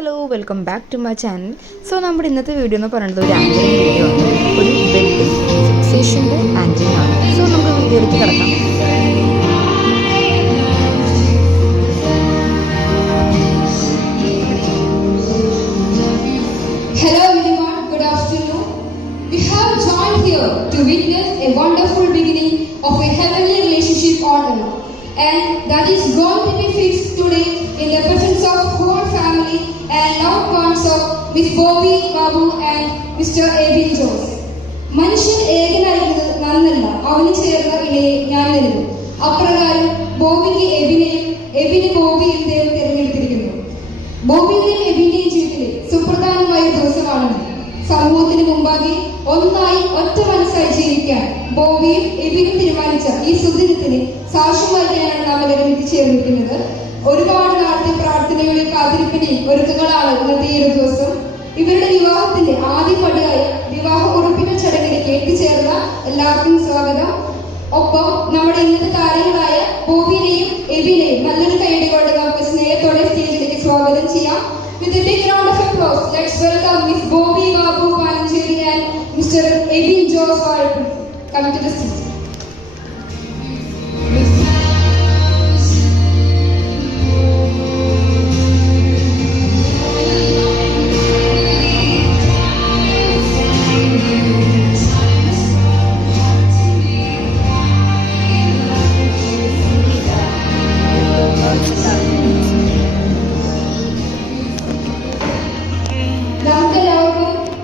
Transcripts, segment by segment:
Hello welcome back to my channel. So നമ്മുടെ ഇന്നത്തെ video എന്ന് പറയുന്നത് ഒരു ആങ്കറിങ് വീഡിയോ ആണ്. ഒരു വെഡിങ് ഫിക്സേഷൻ്റെ ആങ്കറിങ് ആണ്. സോ നമുക്ക് വീഡിയോയിലേക്ക് കിടക്കാം. Hello everyone, good afternoon. We have joined here to witness a wonderful beginning of a heavenly relationship on earth. And that is going to be fixed today in the presence of whole family and loved ones of Miss Bobby Babu and Mr. Abin Jose. മനുഷ്യൻ ഏകനായിരുന്നത് നന്നല്ല, അവന് ചേർന്ന ഇണയെ ഞാൻ നൽകും. അപ്രകാരം ബോബിക്ക് എബിനെയും എബിന് ബോബിയും ദൈവം തിരഞ്ഞെടുത്തിരിക്കുന്നു. ബോബിയുടെയും എബിന്റെയും ജീവിതത്തിലെ സുപ്രധാനമായ ദിവസമാണെന്ന് സമൂഹത്തിന് മുമ്പാകെ ഒന്നായി ഒറ്റ മനസ്സായി ജീവിക്കാൻ ബോബിയും എബിനും തീരുമാനിച്ച ഈ സുദിനത്തിന് സാക്ഷ്യം വഹിക്കാനാണ് നാം എല്ലാവരും എത്തിച്ചേർന്നിരിക്കുന്നത്. ഒരുപാട് നാളത്തെ പ്രാർത്ഥനയുടെ കാത്തിരിപ്പിന്റെയും ഒരുക്കങ്ങളാണ് ഇന്നത്തെ ഈ ഒരു ദിവസം. ഇവരുടെ വിവാഹത്തിന്റെ ആദ്യ പടിയായ വിവാഹ ഉറപ്പിക്കൽ ചടങ്ങിലേക്ക് എത്തിച്ചേർന്ന എല്ലാവർക്കും സ്വാഗതം. ഒപ്പം നമ്മുടെ ഇന്നത്തെ താരങ്ങളായ ബോബിനെയും എബിനെയും നല്ലൊരു കൈയടികളോടെ നമുക്ക് സ്നേഹത്തോടെ സ്റ്റേജിലേക്ക് സ്വാഗതം ചെയ്യാം. With a big round of applause, let's welcome Miss Bobby Babu Panjeri and Mr. Abin Jose. Come to the stage.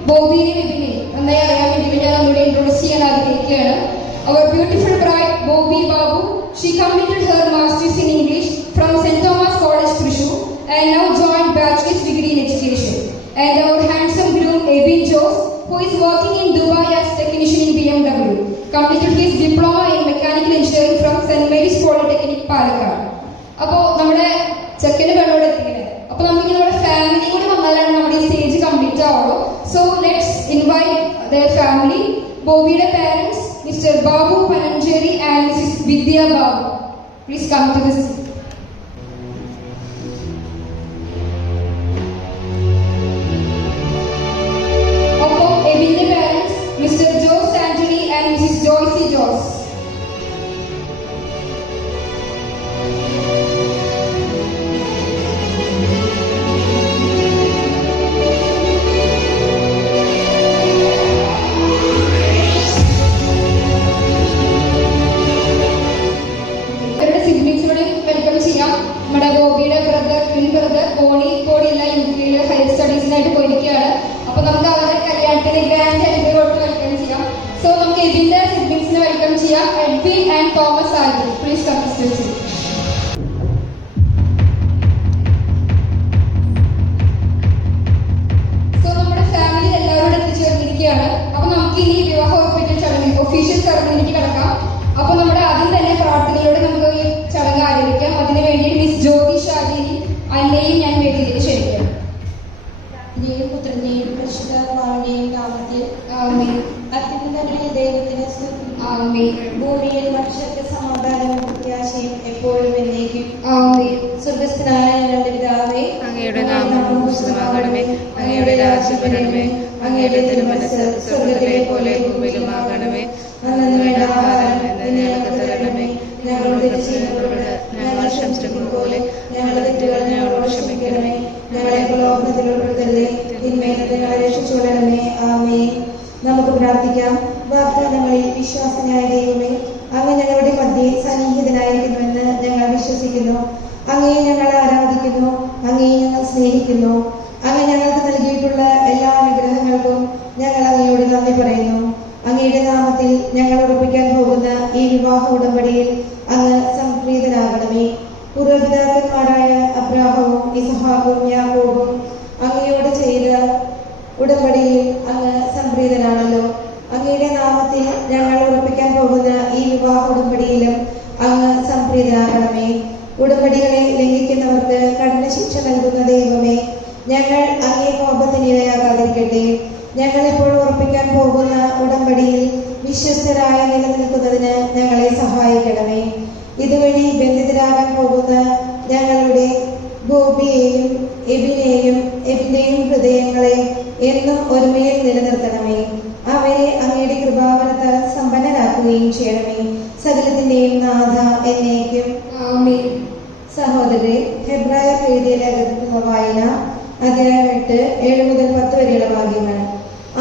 ബോബിയെയും എബിനെയും നന്നായി അറിയാൻ വേണ്ടി ഞാൻ നമ്മുടെ ഇൻട്രോഡ്യൂസ് ചെയ്യാൻ ആഗ്രഹിക്കുകയാണ്. Our beautiful bride Bobby Babu, she completed her masters in English from St. Thomas College, Thrissur, and now joined bachelor's degree in education. And our handsome groom Abin Jose, who is working in Dubai as technician in BMW, completed his diploma in mechanical engineering from St. Mary's Polytechnic, Palakkad. അപ്പോൾ നമ്മുടെ ചെക്കന് പെണ്ണോട് എത്തിക്കുന്നത്. അപ്പോൾ നമുക്ക് നമ്മുടെ family കൂടി വന്നാലാണ് നമ്മുടെ ഈ സ്റ്റേജ് കംപ്ലീറ്റ് ആവുള്ളൂ. So let's invite their family, ബോബിയുടെ parents, Mr. Babu Panjeri and Mrs. Vidya Babu. Please come to this. ഒപ്പം എബിന്റെ parents, Mr. Jose Anthony and Mrs. Joyce Jose. നമ്മുടെ ബോബിയുടെ ട്വിൻ ബ്രദർ കോടി എല്ലാം യുകെയിൽ ഹയർ സ്റ്റഡീസിനായിട്ട് പോയിരിക്കുകയാണ്. അപ്പൊ നമുക്ക് അവരുടെ കല്യാണത്തിന് ഗ്രാൻഡ് ആയിട്ട് വെൽക്കം ചെയ്യാം. സോ നമുക്ക് എബിന്റെ സിബ്ലിംഗ്സിനെ വെൽക്കം ചെയ്യാം. Edwin and Thomas Alvin, please come to stage. So നമ്മുടെ ഫാമിലി എല്ലാവരും എത്തിച്ചേർന്നിരിക്കുകയാണ്. അപ്പൊ നമുക്ക് ഇനി വിവാഹ ഉറപ്പിക്കൽ ചടങ്ങ് ഒഫീഷ്യൽ സെറമണിക്ക് കിടക്കാം. അപ്പൊ നമ്മുടെ ആദ്യം തന്നെ പ്രാർത്ഥനയോടെ നമുക്ക് ഈ ചടങ്ങ് ആരംഭിക്കാം. അതിനുവേണ്ടി മിസ് ജ്യോതി ഷാജിനി അന്നയും ഞാൻ വേദിയിലേക്ക് ക്ഷണിക്കാം. പുത്രനെയും പരിശുദ്ധാത്മാവിനെയും നാമത്തിൽ അത്യുന്നതനായ ദൈവത്തിന് സ്തുതി. ഭൂമിയിൽ മനുഷ്യർക്ക് സമാധാനവും പ്രത്യാശയും എപ്പോഴും എന്നേക്കും. സ്വർഗസ്ഥനായ ഞങ്ങളുടെ പിതാവേ, അങ്ങയുടെ നാമം പൂജിതമാകണമേ, അങ്ങയുടെ രാജ്യം വരണമേ, അങ്ങയുടെ തിരുമനസ്സ് സ്വർഗ്ഗത്തിലെ പോലെ ഭൂമിയിലുമാകണമേ. അന്നു വേണ്ട ആഹാരം ഇന്ന് ഞങ്ങൾക്ക് തരണമേ. ഞങ്ങളുടെ തെറ്റുകളോട് ഞങ്ങൾ ക്ഷമിച്ചിരിക്കുന്നത് പോലെ ഞങ്ങളുടെ തെറ്റുകൾ ഞങ്ങളോട് ക്ഷമിക്കണമേ. ഞങ്ങളെ പ്രലോഭനത്തിൽ ഉൾപ്പെടുത്തരുതേ, തിന്മയിൽ നിന്ന് ഞങ്ങളെ രക്ഷിച്ചുകൊള്ളണമേ. ആമേൻ. നമുക്ക് പ്രാർത്ഥിക്കാം. വാഗ്ദാനങ്ങളിൽ വിശ്വാസനായ ദൈവമേ, അങ്ങ് ഞങ്ങളുടെ മധ്യേ സന്നിഹിതനായിരിക്കുന്നുവെന്ന് ഞങ്ങൾ വിശ്വസിക്കുന്നു. അങ്ങയെ ഞങ്ങൾ ആരാധിക്കുന്നു, അങ്ങയെ ഞങ്ങൾ സ്നേഹിക്കുന്നു. അങ്ങ് ഞങ്ങൾക്ക് നൽകിയിട്ടുള്ള എല്ലാ അനുഗ്രഹങ്ങൾക്കും ഞങ്ങൾ അങ്ങയോട് നന്ദി പറയുന്നു. അങ്ങയുടെ നാമത്തിൽ ഞങ്ങൾ ഉറപ്പിക്കാൻ പോകുന്ന ഈ വിവാഹ ഉടമ്പടിയിൽ അങ്ങ് സംപ്രീതനാകണമേ. പൂർവ്വപിതാക്കന്മാരായ അബ്രാഹവും ഇസ്ഹാഖും യാക്കോബും അങ്ങയോട് ചെയ്ത ഉടമ്പടിയിൽ അങ്ങ് സംപ്രീതനാണല്ലോ. അങ്ങയുടെ നാമത്തിൽ ഞങ്ങൾ ഉറപ്പിക്കാൻ പോകുന്ന ഈ വിവാഹ ഉടമ്പടിയിലും അങ്ങ് സംപ്രീതനാകണമേ. ഉടമ്പടികളെ ലംഘിക്കുന്നവർക്ക് കഠിന ശിക്ഷ നൽകുന്ന ദൈവമേ, ഞങ്ങൾ അങ്ങേ കോപത്തിന് ഇരയാകാതിരിക്കട്ടെ. ഞങ്ങളിപ്പോൾ ഉറപ്പിക്കാൻ പോകുന്ന ഉടമ്പടിയിൽ വിശ്വസ്തരായി നിലനിൽക്കുന്നതിന് ഞങ്ങളെ സഹായിക്കണമേ. ഇതുവഴി ബന്ധിതരാകാൻ പോകുന്ന ഞങ്ങളുടെ ബോബിയെയും എബിനെയും ഹൃദയങ്ങളെ എന്നും ഒരുമയിൽ നിലനിർത്തണമേ. അവരെ അങ്ങയുടെ കൃപാവരത്താൽ സമ്പന്നരാക്കുകയും ചെയ്യണമേ. സകലത്തിന്റെയും നാഥ എന്നേക്കും ആമേൻ. സഹോദരരെ, ഹെബ്രായർ എഴുതിയ ലേഖനത്തിലുള്ള വായന അധ്യായം 8 7 മുതൽ 10 വരെയുള്ള ഭാഗ്യങ്ങൾ.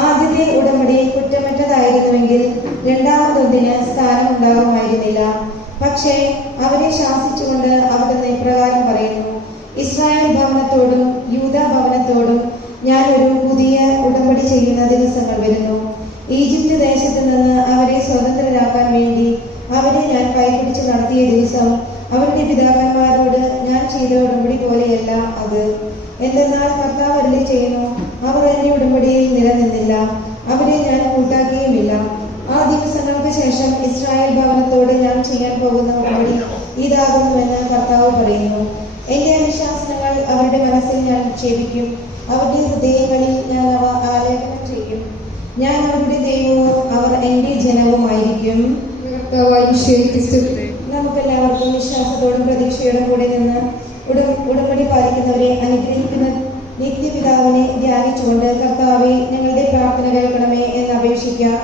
ആദ്യത്തെ ഉടമ്പടി കുറ്റമറ്റതായിരുന്നുവെങ്കിൽ രണ്ടാമതൊന്നിന് സ്ഥാനമുണ്ടാകുമായിരുന്നില്ല. പക്ഷേ അവരെ ശാസിച്ചുകൊണ്ട് അവിടുന്ന് ഇപ്രകാരം പറയുന്നു: ഇസ്രായേൽ ഭവനത്തോടും യൂദാ ഭവനത്തോടും ഞാൻ ഒരു പുതിയ ഉടമ്പടി ചെയ്യുന്ന ദിവസങ്ങൾ വരുന്നു. ഈജിപ്ത് ദേശത്ത് നിന്ന് അവരെ സ്വതന്ത്രരാക്കാൻ വേണ്ടി അവരെ ഞാൻ കൈപിടിച്ച് നടത്തിയ ദിവസം അവരുടെ പിതാക്കന്മാരോട് ഞാൻ ചെയ്ത ഉടമ്പടി പോലെയല്ല അത്. എന്തെന്നാൽ കർത്താവ് അരുളി ചെയ്യുന്നു: അവർ എന്റെ ഉടമ്പടിയിൽ നിലനിന്നില്ല, അവരെ ഞാൻ കൂട്ടാക്കിയുമില്ല. ആ ദിവസങ്ങൾക്ക് ശേഷം ഇസ്രായേൽ ഭവനത്തോട് ഞാൻ ചെയ്യാൻ പോകുന്ന ഉടമ്പടി ഇതാകുന്നുവെന്ന് കർത്താവ് പറയുന്നു. എന്റെ അനുശാസനങ്ങൾ അവരുടെ മനസ്സിൽ ഞാൻ നിക്ഷേപിക്കും, അവരുടെ ഹൃദയങ്ങളിൽ ഞാൻ അവ ആലേഖനം ചെയ്യും. ഞാൻ അവരുടെ ദൈവവും അവർ എന്റെ ജനവുമായിരിക്കും. നമുക്കെല്ലാവർക്കും വിശ്വാസത്തോടും പ്രതീക്ഷയോടും കൂടെ നിന്ന് ഉടമ്പടി പാലിക്കുന്നവരെ അനുഗ്രഹിക്കുന്ന നിത്യപിതാവിനെ ധ്യാനിച്ചുകൊണ്ട് കർത്താവെ ഞങ്ങളുടെ പ്രാർത്ഥന കേൾക്കണമേ എന്ന് അപേക്ഷിക്കാം.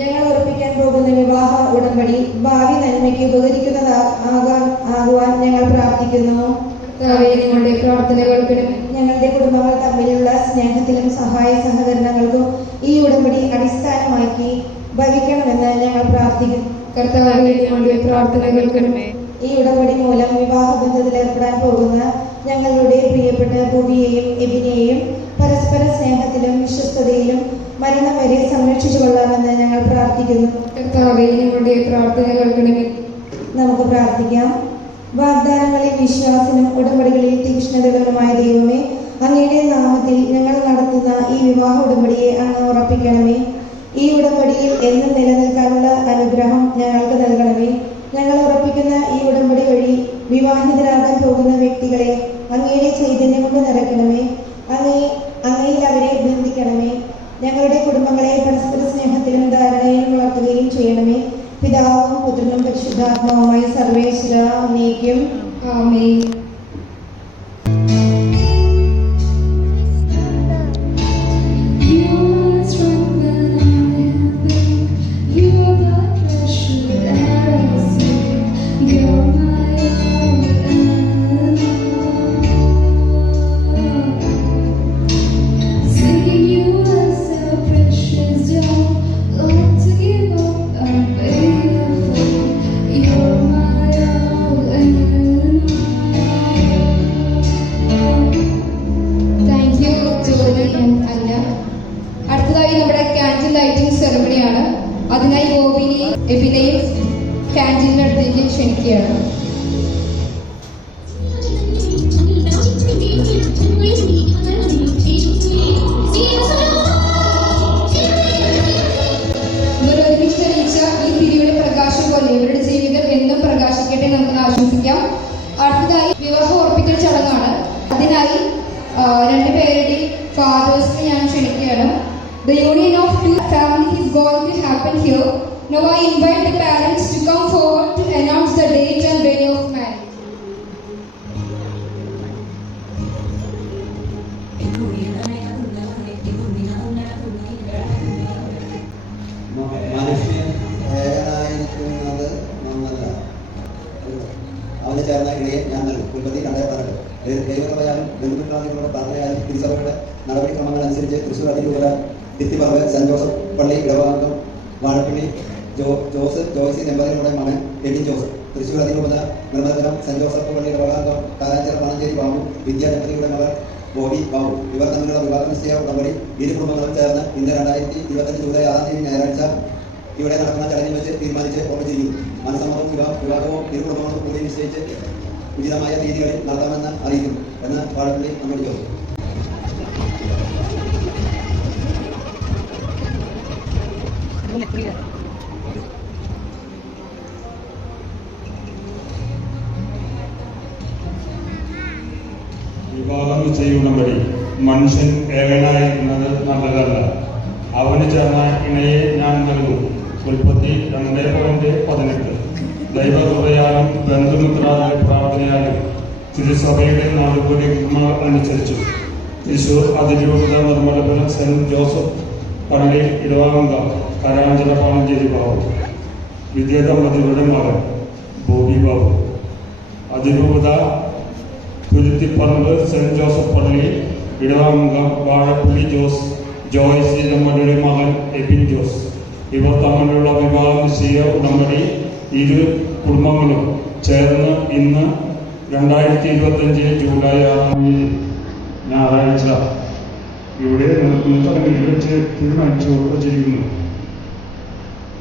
ഞങ്ങൾ ഉറപ്പിക്കാൻ പോകുന്ന വിവാഹ ഉടമ്പടി ഭാവി നന്മയ്ക്ക് ഉപകരിക്കുന്നതാകുവാൻ ഞങ്ങൾ പ്രാർത്ഥിക്കുന്നു. ഞങ്ങളുടെ കുടുംബങ്ങൾ തമ്മിലുള്ള സ്നേഹത്തിലും സഹായ സഹകരണങ്ങൾക്കും ഈ ഉടമ്പടി അടിസ്ഥാനമാക്കി ഭവിക്കണമെന്ന് ഞങ്ങൾ പ്രാർത്ഥിക്കുന്നു. ഈ ഉടമ്പടി മൂലം വിവാഹബന്ധത്തിൽ ഏർപ്പെടാൻ പോകുന്ന ഞങ്ങളുടെ പ്രിയപ്പെട്ട ഭൂമിയെയും എബിനെയും പരസ്പര സ്നേഹത്തിലും വിശ്വസ്തതയിലും മരണം വരെ സംരക്ഷിച്ചു കൊള്ളാമെന്ന് ഞങ്ങൾ പ്രാർത്ഥിക്കുന്നു. നമുക്ക് പ്രാർത്ഥിക്കാം. വാഗ്ദാനങ്ങളിൽ വിശ്വാസനും ഉടമ്പടികളിൽ തീക്ഷ്ണതകളുമായ ദൈവമേ, അങ്ങയുടെ നാമത്തിൽ ഞങ്ങൾ നടത്തുന്ന ഈ വിവാഹ ഉടമ്പടിയെ അങ്ങ് ഉറപ്പിക്കണമേ. ഈ ഉടമ്പടിയിൽ എന്നും നിലനിൽക്കാനുള്ള അനുഗ്രഹം ഞങ്ങൾക്ക് നൽകണമേ. ഞങ്ങൾ ഉറപ്പിക്കുന്ന ഈ ഉടമ്പടി വഴി വിവാഹിതരാകാൻ പോകുന്ന വ്യക്തികളെ അങ്ങയുടെ ചൈതന്യം കൊണ്ട് നിറയ്ക്കണമേ. അങ്ങയിൽ അവരെ ബന്ധിക്കണമേ. ഞങ്ങളുടെ കുടുംബങ്ങളെ പരസ്പര സ്നേഹത്തിലും ധാരണയിലും വളർത്തുകയും ചെയ്യണമേ. പിതാവും പുത്രനും പരിശുദ്ധാത്മാവുമായ സർവേശ്വര എന്നേക്കും ആമേൻ. അടുത്തതായി നമ്മുടെ കാൻഡിൽ ലൈറ്റിംഗ് സെറമണിയാണ്. അതിനായി ഗോപിനെയും എബിനെയും കാൻഡിലിന്റെ അടുത്തേക്ക് ക്ഷണിക്കുകയാണ്. ഒരുമിച്ച് തെളിയിച്ച ഈ തിരിയുടെ പ്രകാശം പോലെ ഇവരുടെ ജീവിതം എന്നും പ്രകാശിക്കട്ടെ നമുക്ക് ആശംസിക്കാം. അടുത്തതായി വിവാഹം ഉറപ്പിക്കൽ ചടങ്ങാണ്. അതിനായി രണ്ടുപേരുടെ ഫാദേഴ്സിനെ ഞാൻ ക്ഷണിക്കുകയാണ്. The union of two families is going to happen here. Now I invite the parents to come forward to announce the date and venue of marriage. മനുഷ്യൻ ഏകനായിരിക്കുന്നത് നന്നല്ല. അവന് ചേർന്ന ഇടയെ ഞാൻ നൽകും. 2:12 ദൈവസഭയാലും ബന്ധുമിത്രാദികളുടെ പ്രാർത്ഥനയാലും തിരുസഭയുടെ നടപടിക്രമങ്ങൾ അനുസരിച്ച് തൃശ്ശൂർ അതിരൂപത തിത്തിപ്പറമ്പ് സെന്റ് ജോസഫ് പള്ളി ഇടവകാംഗം വാഴപ്പള്ളി ജോയ്സി ദമ്പതികളുടെ മകൻ എബിൻ ജോസഫ്, തൃശ്ശൂർ അതിരൂപത നിർമ്മലപുരം സെന്റ് ജോസഫ് പള്ളി ഇടവകാംഗം കാരാഞ്ചിറ പണഞ്ചേരി ബാബു, വിദ്യാ ദമ്പതികളുടെ മകൾ ബോബി ബാബു ഇവർ തമ്മിലുള്ള വിവാഹ നിശ്ചയ ഉടമ്പടി ഇരു കുടുംബങ്ങളും ചേർന്ന് ഇന്ന് 2025 ജൂലൈ 6 ഞായറാഴ്ച ഇവിടെ നടക്കുന്ന ചടങ്ങിൽ വെച്ച് തീരുമാനിച്ച് ഓർമ്മിച്ചിരിക്കുന്നു. മനസ്സമ്മതവും വിവാഹവും ഇരു കുടുംബങ്ങളും കൂടി നിശ്ചയിച്ച് ഉചിതമായ രീതികളിൽ നടത്താമെന്ന് അറിയിക്കുന്നു എന്ന് വാഴപ്പള്ളി നമ്മൾ ചോദിച്ചു. വിവാഹം ചെയ്യുന്നവഴി മനുഷ്യൻ ഏകനായിരുന്നത് നല്ലതല്ല. അവന് ചേർന്ന ഇണയെ ഞാൻ നൽകും. ഉൽപ്പത്തി 2:18. ദൈവകൃപയാലും ബന്ധുമിത്രാദികളുടെ പ്രാർത്ഥനയാലും തിരുസഭയുടെ നടപടിക്രമങ്ങൾ അനുസരിച്ച് തൃശൂർ അതിരൂപത നിർമ്മലപുരം സെന്റ് ജോസഫ് പള്ളി ഇടവാങ്ക കരാഞ്ചിറ പാണഞ്ചേരി ബാബു വിദ്യാ ദമ്പതികളുടെ മകൻ ബോബി ബാബു, അതിരൂപത തുരുത്തിപ്പറമ്പ് സെന്റ് ജോസഫ് പള്ളി ഇടവാങ്ക വാഴപ്പള്ളി ജോയ്സി ദമ്പതിയുടെ മകൻ എബിൻ ജോസ്. ഇവർ തമ്മിലുള്ള വിവാഹ നിശ്ചയ ഉടമ്പടി ഇരു കുടുംബങ്ങളും ചേർന്ന് ഇന്ന് 2025 ജൂലൈ 6 ഞായറാഴ്ച ഇവിടെ ചടങ്ങിൽ വെച്ച് തീരുമാനിച്ചു ഉറപ്പിച്ചിരിക്കുന്നു.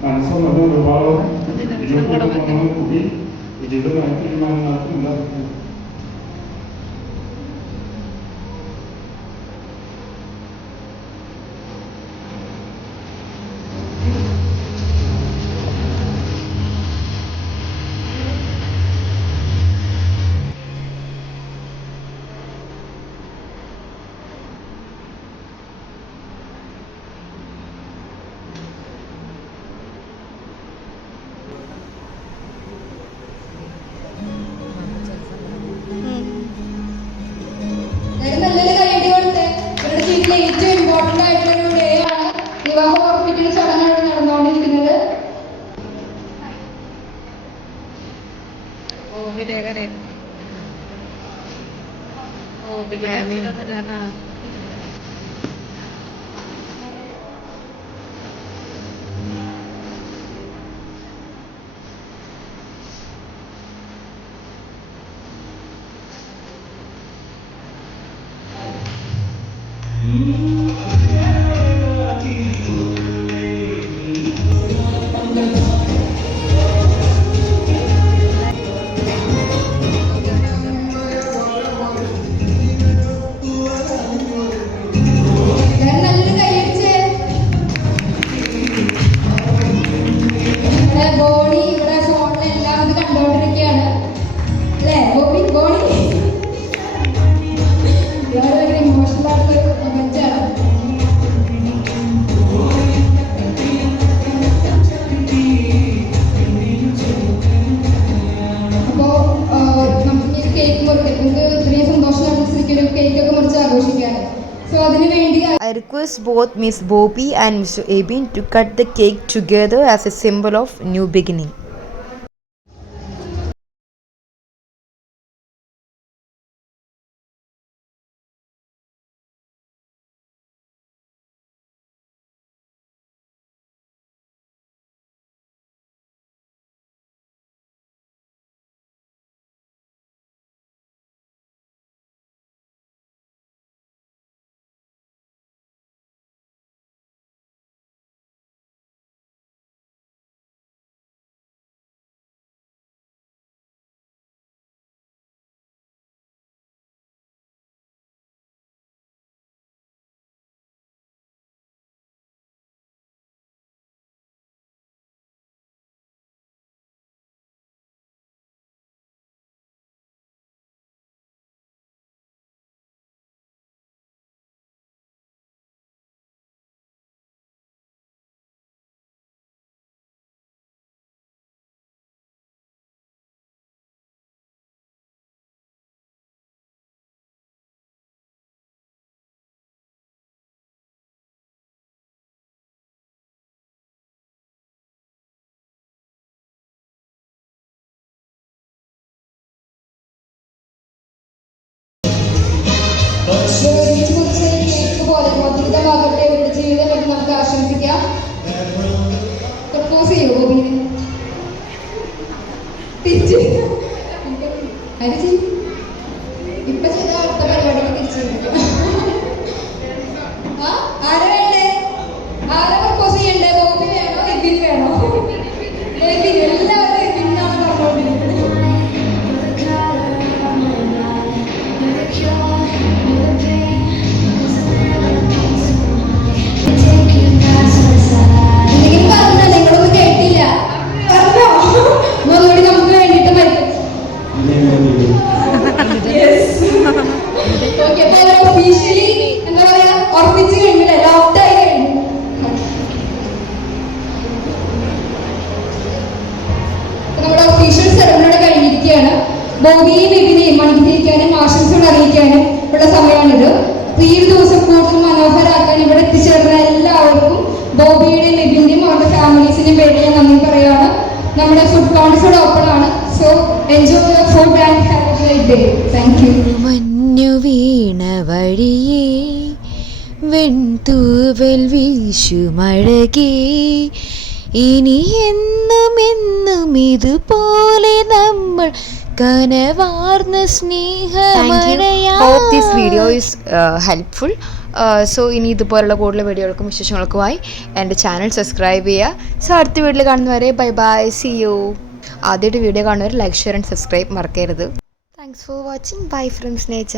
മനസ്സൊന്നും വിഭാഗം കൂടി ഉചിതമായി തീരുമാനം നടത്തുന്നില്ല. നല്ലൊരു കൈയടി കൊടുത്ത്. ഇവരുടെ ജീവിതത്തിലെ ഏറ്റവും ഇമ്പോർട്ടന്റ് ആയിട്ടുള്ള ഒരു ഡേ ആണ് വിവാഹം ഉറപ്പിക്കുന്ന ചടങ്ങാണ് നടന്നുകൊണ്ടിരിക്കുന്നത്. നല്ലൊരു കൈയടിച്ച്. ഇവിടെ ബോണി ഇവിടെ ഫോണിൽ എല്ലാം ഇത് കണ്ടോണ്ടിരിക്കുകയാണ് അല്ലേ ബോണി? വളരെ ഇമോഷണൽ ആയിട്ടൊരു മൊമെന്റാണ്. അപ്പോ നമുക്ക് ഈ കേക്ക് മുറിക്കും. നമുക്ക് ഇത്രയും സന്തോഷമായിട്ട് ശരിക്കും കേക്ക് ഒക്കെ മുറിച്ച് ആഘോഷിക്കാറ്. സോ അതിനു വേണ്ടി I request both Miss Bobby and Mr. Ebin to cut the cake together as a symbol of new beginning. Cake പോലെ മധുരിതമാകട്ടെ ഇവരുടെ ജീവിതം എന്ന് നമുക്ക് ആശംസിക്കാം. പ്രപ്പോസ് ചെയ്യൂ ബോബിനെ. തിരിച്ച് ഇപ്പൊ ചെയ്ത അടുത്ത പരിപാടിക്ക് തിരിച്ചു ആരെ വേണ്ടേ? ആരെ പ്രപ്പോസ് ചെയ്യണ്ടേ? ബോബി വേണോ എബിൻ വേണോ? എബിൻ. എല്ലാവരും എബിനാണ് പറഞ്ഞുകൊണ്ടിരിക്കുന്നത്. എന്തെങ്കിലും പറഞ്ഞാ നിങ്ങളൊന്നും കേട്ടില്ല. പറഞ്ഞോ? ഒന്നുകൂടി നമുക്ക് വേണ്ടിട്ട് മരിക്കും. ഓക്കെ, അപ്പൊ അവർ ഒഫീഷ്യലി എന്താ പറയാ ഉറപ്പിച്ച് കഴിഞ്ഞില്ലേ? ലോക്ക്ഡായി കഴിഞ്ഞു. നമ്മുടെ ഒഫീഷ്യൽ സെറമണിയുടെ കഴിഞ്ഞിരിക്കുകയാണ്. ബോബിയും ബിബിനെയും അനുഗ്രഹിക്കാനും ആശംസകൾ അറിയിക്കാനും ഉള്ള സമയമാണിത്. ഈ ഒരു ദിവസം കൂടുതൽ മനോഹരമാക്കാൻ ഇവിടെ എത്തിച്ചേർന്ന എല്ലാവർക്കും ബോബിയുടെയും എബിന്റെയും അവരുടെ ഫാമിലീസിന്റെയും പേരിൽ ഞാൻ നന്ദി പറയുകയാണ്. നമ്മുടെ ഫുഡ് കൗണ്ടേഴ്സ് ഓപ്പൺ ആണ്. So enjoy your food and have A great day. Thank you. മഞ്ഞു വീണ വഴിയേ വെൺതൂവൽ വീശുമഴകേ ഇനി എന്നും എന്നും ഇതുപോലെ നമ്മൾ കനവാർന്ന സ്നേഹമഴയാ. Hope this video is helpful. So ഇനി ഇതുപോലുള്ള കൂടുതൽ വീഡിയോകൾക്കും വിശേഷങ്ങൾക്കുമായി എൻ്റെ ചാനൽ സബ്സ്ക്രൈബ് ചെയ്യുക. സോ അടുത്ത വീഡിയോയിൽ കാണുന്നവരെ ബൈ ബൈ, സി യു. ആദ്യമായിട്ട് വീഡിയോ കാണുന്നവർ ലൈക്ക്, ഷെയർ ആൻഡ് സബ്സ്ക്രൈബ് മറക്കരുത്. Thanks for watching. Bye from സ്നേച്ച.